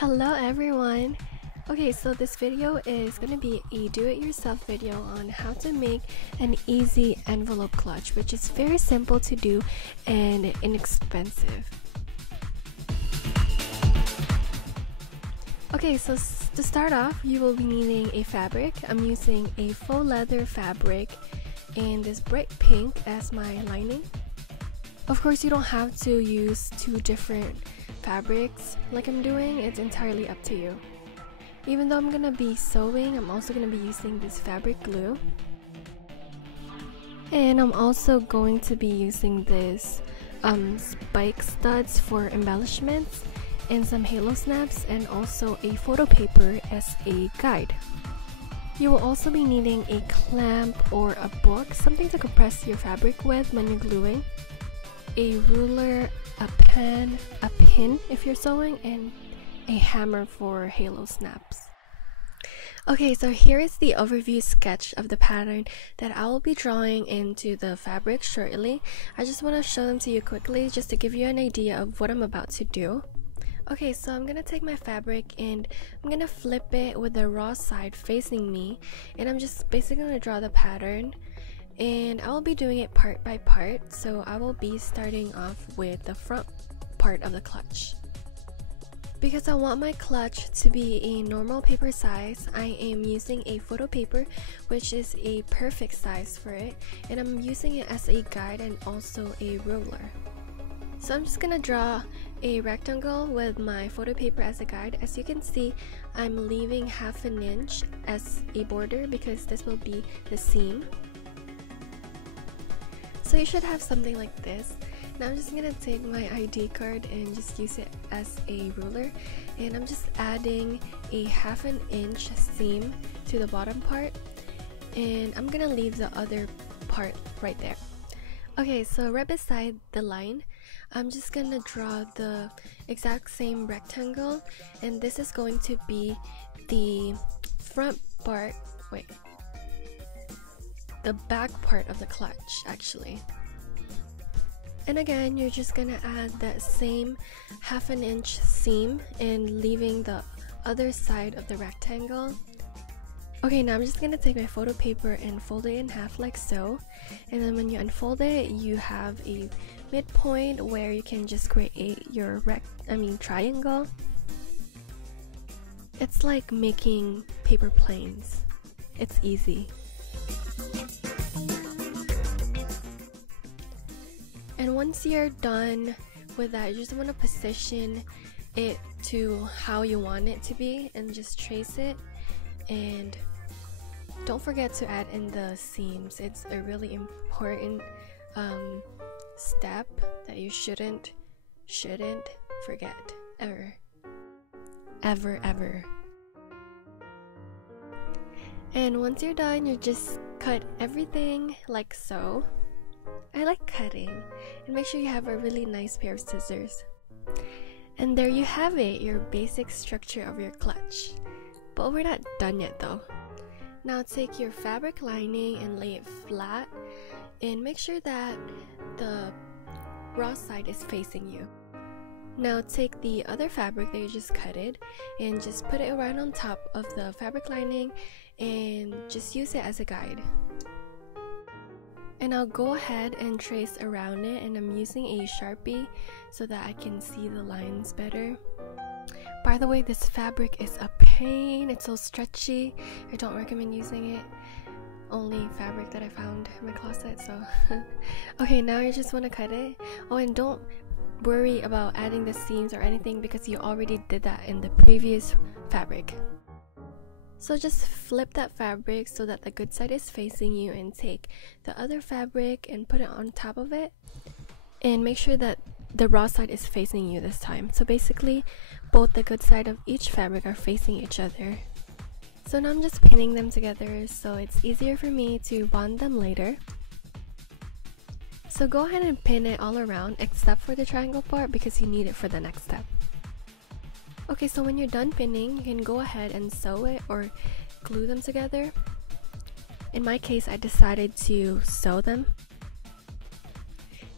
Hello everyone! Okay, so this video is going to be a do-it-yourself video on how to make an easy envelope clutch, which is very simple to do and inexpensive. Okay, so to start off, you will be needing a fabric. I'm using a faux leather fabric and this bright pink as my lining. Of course, you don't have to use two different fabrics like I'm doing. It's entirely up to you. Even though I'm gonna be sewing, I'm also gonna be using this fabric glue, and I'm also going to be using this spike studs for embellishments and some halo snaps, and also a photo paper as a guide. You will also be needing a clamp or a book, something to compress your fabric with when you're gluing, a ruler, a pen, a pin if you're sewing, and a hammer for halo snaps. Okay, so here is the overview sketch of the pattern that I will be drawing into the fabric shortly. I just want to show them to you quickly just to give you an idea of what I'm about to do. Okay, so I'm gonna take my fabric and I'm gonna flip it with the raw side facing me, and I'm just basically gonna draw the pattern, and I will be doing it part by part. So I will be starting off with the front part of the clutch. Because I want my clutch to be a normal paper size, I am using a photo paper, which is a perfect size for it, and I'm using it as a guide and also a ruler. So I'm just gonna draw a rectangle with my photo paper as a guide. As you can see, I'm leaving ½ an inch as a border because this will be the seam. So you should have something like this. Now I'm just gonna take my ID card and just use it as a ruler, and I'm just adding a ½ an inch seam to the bottom part, and I'm gonna leave the other part right there. Okay, so right beside the line, I'm just gonna draw the exact same rectangle, and this is going to be the front part, the back part of the clutch actually. And again, you're just gonna add that same ½ an inch seam and leaving the other side of the rectangle. Okay, now I'm just gonna take my photo paper and fold it in half like so, and then when you unfold it, you have a midpoint where you can just create your triangle. It's like making paper planes. It's easy. And once you're done with that, you just want to position it to how you want it to be and just trace it. And don't forget to add in the seams. It's a really important step that you shouldn't forget ever. And once you're done, you just cut everything like so. I like cutting, and make sure you have a really nice pair of scissors. And there you have it, your basic structure of your clutch. But we're not done yet though. Now take your fabric lining and lay it flat, and make sure that the raw side is facing you. Now take the other fabric that you just cutted and just put it right on top of the fabric lining and just use it as a guide. And I'll go ahead and trace around it, and I'm using a Sharpie so that I can see the lines better. By the way, this fabric is a pain. It's so stretchy. I don't recommend using it. Only fabric that I found in my closet, so okay, now you just want to cut it. Oh, and don't worry about adding the seams or anything because you already did that in the previous fabric. So just flip that fabric so that the good side is facing you, and take the other fabric and put it on top of it, and make sure that the raw side is facing you this time. So basically both the good side of each fabric are facing each other. So now I'm just pinning them together so it's easier for me to bond them later. So go ahead and pin it all around except for the triangle part because you need it for the next step. Okay, so when you're done pinning, you can go ahead and sew it or glue them together. In my case, I decided to sew them.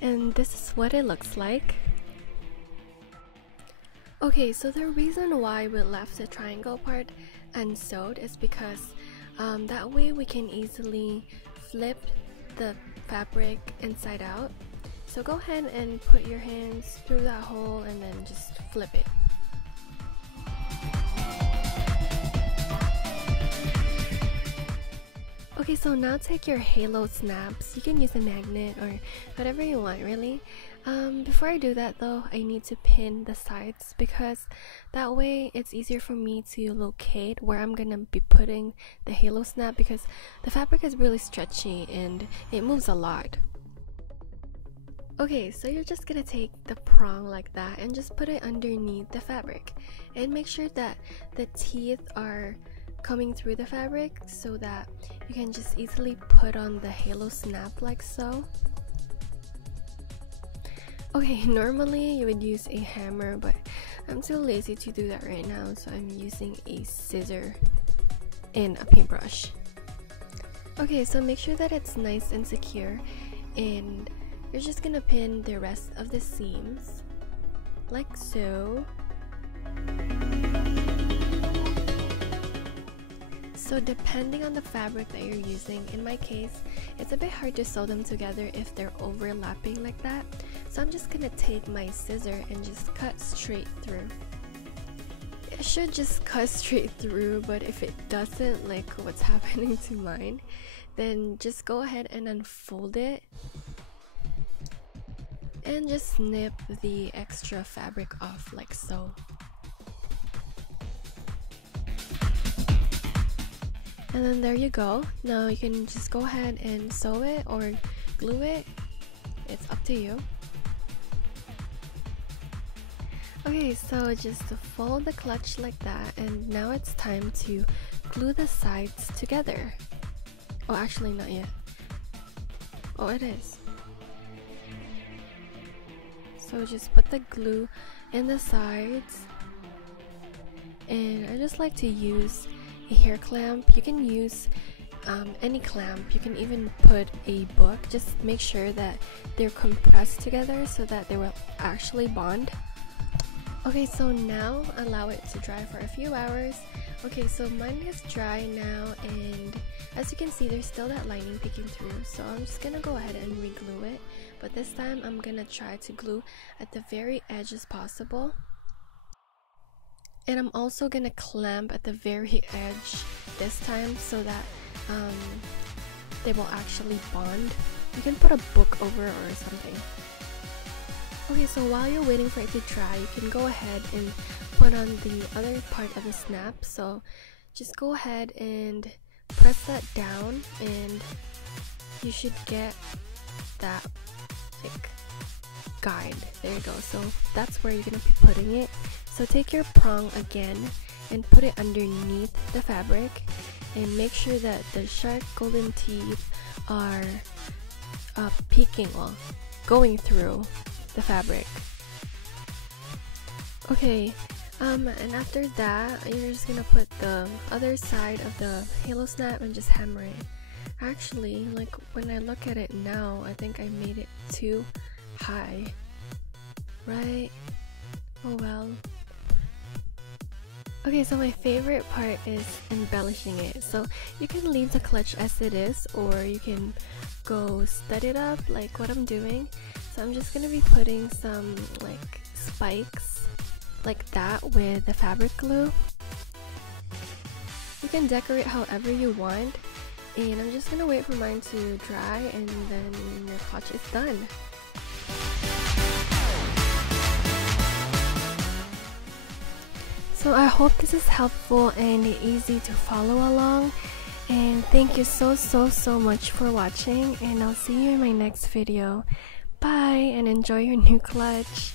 And this is what it looks like. Okay, so the reason why we left the triangle part unsewed is because that way we can easily flip the fabric inside out. So go ahead and put your hands through that hole and then just flip it. Okay, so now take your halo snaps. You can use a magnet or whatever you want, really. Before I do that though, I need to pin the sides because that way it's easier for me to locate where I'm gonna be putting the halo snap, because the fabric is really stretchy and it moves a lot. Okay, so you're just gonna take the prong like that and just put it underneath the fabric, and make sure that the teeth are coming through the fabric so that you can just easily put on the halo snap like so. Okay, normally you would use a hammer, but I'm too lazy to do that right now, so I'm using a scissor and a paintbrush. Okay, so make sure that it's nice and secure, and you're just gonna pin the rest of the seams like so. So depending on the fabric that you're using, in my case, it's a bit hard to sew them together if they're overlapping like that. So I'm just gonna take my scissor and just cut straight through. It should just cut straight through, but if it doesn't, like what's happening to mine, then just go ahead and unfold it and just snip the extra fabric off like so. And then there you go. Now you can just go ahead and sew it or glue it. It's up to you. Okay, so just fold the clutch like that, and now it's time to glue the sides together. Oh, actually not yet. Oh, it is. So just put the glue in the sides, and I just like to use a hair clamp. You can use any clamp. You can even put a book. Just make sure that they're compressed together so that they will actually bond. Okay, so now allow it to dry for a few hours. Okay, so mine is dry now, and as you can see, there's still that lining peeking through, so I'm just gonna go ahead and re-glue it, but this time I'm gonna try to glue at the very edge as possible. And I'm also gonna clamp at the very edge this time so that they will actually bond. You can put a book over or something. Okay, so while you're waiting for it to dry, you can go ahead and put on the other part of the snap. So just go ahead and press that down, and you should get that like guide. There you go. So that's where you're gonna be putting it. So take your prong again and put it underneath the fabric, and make sure that the sharp golden teeth are peeking, well, going through the fabric. Okay, and after that, you're just gonna put the other side of the halo snap and just hammer it. Actually, like when I look at it now, I think I made it too high, right? Oh well. Okay, so my favorite part is embellishing it. So you can leave the clutch as it is, or you can go stud it up like what I'm doing. So I'm just gonna be putting some like spikes like that with the fabric glue. You can decorate however you want, and I'm just gonna wait for mine to dry, and then your clutch is done. So I hope this is helpful and easy to follow along, and thank you so much for watching, and I'll see you in my next video. Bye, and enjoy your new clutch.